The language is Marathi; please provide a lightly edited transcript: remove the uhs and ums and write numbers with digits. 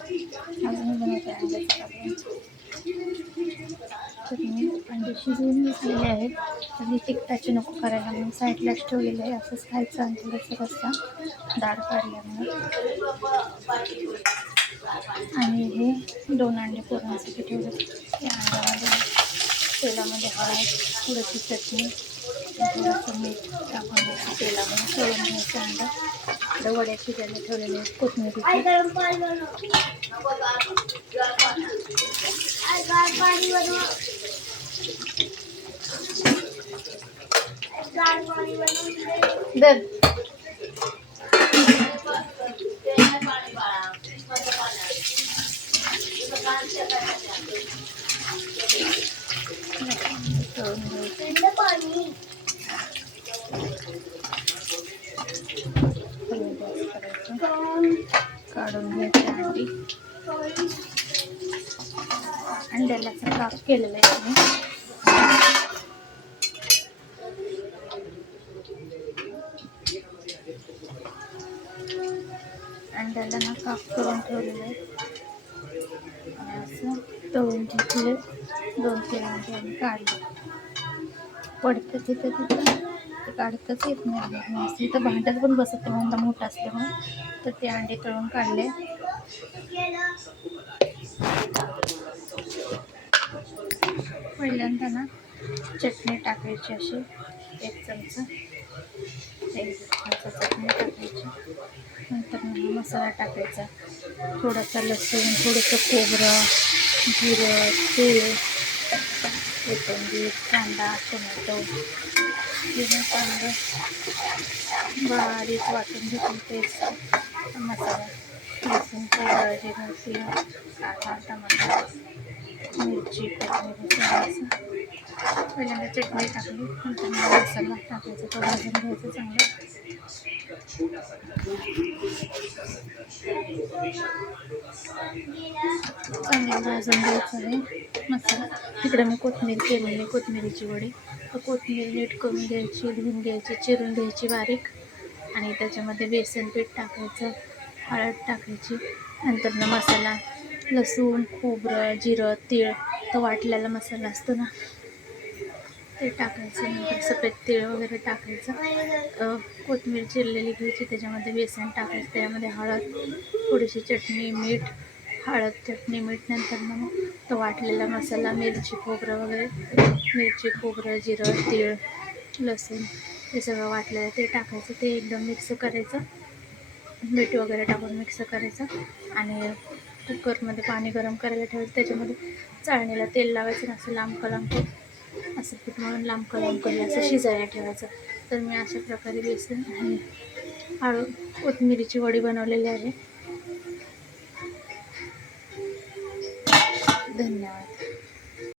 अजून बनवते अंड्याचं कालवण. तर मी अंडे शिजवून घेतलेले आहेत. तर ही तिखटाची नको करायला म्हणून साईडलाच ठेवलेलं आहे. असंच खायचं आणि थोडंसं रस्सा डाळ काढल्यामुळे. आणि हे 2 अंडे पोरांसाठी ठेवले. या अंड्यामध्ये तेलामध्ये हळद, थोडीशी चटणी, थोडंसं मीठ टाकून तेलामध्ये तळून घ्यायचं अंडं. इकडे वड्या शिजायला ठेवलेले आहेत कोथिंबीरीचे. दर काढून घ्यायची अंडी. अंड्याला काप केलेलं आहे मी. अंड्याला ना काप करून ठेवलेलं आहे आणि असं तळून घेतले. 2-3 अंडे आम्ही काढले. पडतं तिथं ते काढताच येत नाही. इथं भांड्यात पण बसत नाही, भांडा मोठा असल्यामुळे. तर ते अंडे तळून काढले. पहिल्यांदा ना चटणी टाकायची, अशी 1 चमचा चटणी टाकायची. नंतर मसाला टाकायचा, थोडासा लसूण, थोडंसं खोबरं, जिरं, तेल, कोथिंबीर, कांदा, टोमॅटो, जिरं, कांदा बारीक वाटून घेतली पेस्ट. मसाला, लसूण, खोबरं, जिरं, तेल, कांदा, टमाटर, मिरची, कोथिंबीर. पहिल्यांदा चटणी टाकली, नंतर मसाला टाकायचा, तो भाजून घ्यायचं चांगलं. चांगलं भाजून घ्यायचं आहे मसाला. तिकडे मी कोथिंबीर केलेली, कोथिंबीरीची वडी. तर कोथिंबीर नीट करून घ्यायची, धुवून घ्यायची, चिरून घ्यायची बारीक. आणि त्याच्यामध्ये बेसन पीठ टाकायचं, हळद टाकायची. नंतर मसाला, लसूण, खोबरं, जिरं, तीळ, तो वाटलेला मसाला असतो ना, ते टाकायचं. नंतर सफेद तीळ वगैरे टाकायचं. कोथिंबीर चिरलेली घ्यायची, त्याच्यामध्ये बेसन टाकायचं, त्याच्यामध्ये हळद, थोडीशी चटणी, मीठ, हळद, चटणी, मीठ. नंतर मग तो वाटलेला मसाला, मिरची, खोबरं वगैरे, मिरची, खोबरं, जिरं, तीळ, लसूण, हे सगळं वाटलेलं ते टाकायचं. ते एकदम मिक्स करायचं, मीठ वगैरे टाकून मिक्स करायचं. आणि कुकरमध्ये पाणी गरम करायला ठेवायचं. त्याच्यामध्ये चाळणीला तेल लावायचं, असं लांब कलम असं पीठ म्हणून लांब कलम असं शिजायला ठेवायचं. तर मी अशा प्रकारे बेसन आणि कोथिंबीरीची वडी बनवलेली आहे. धन्यवाद.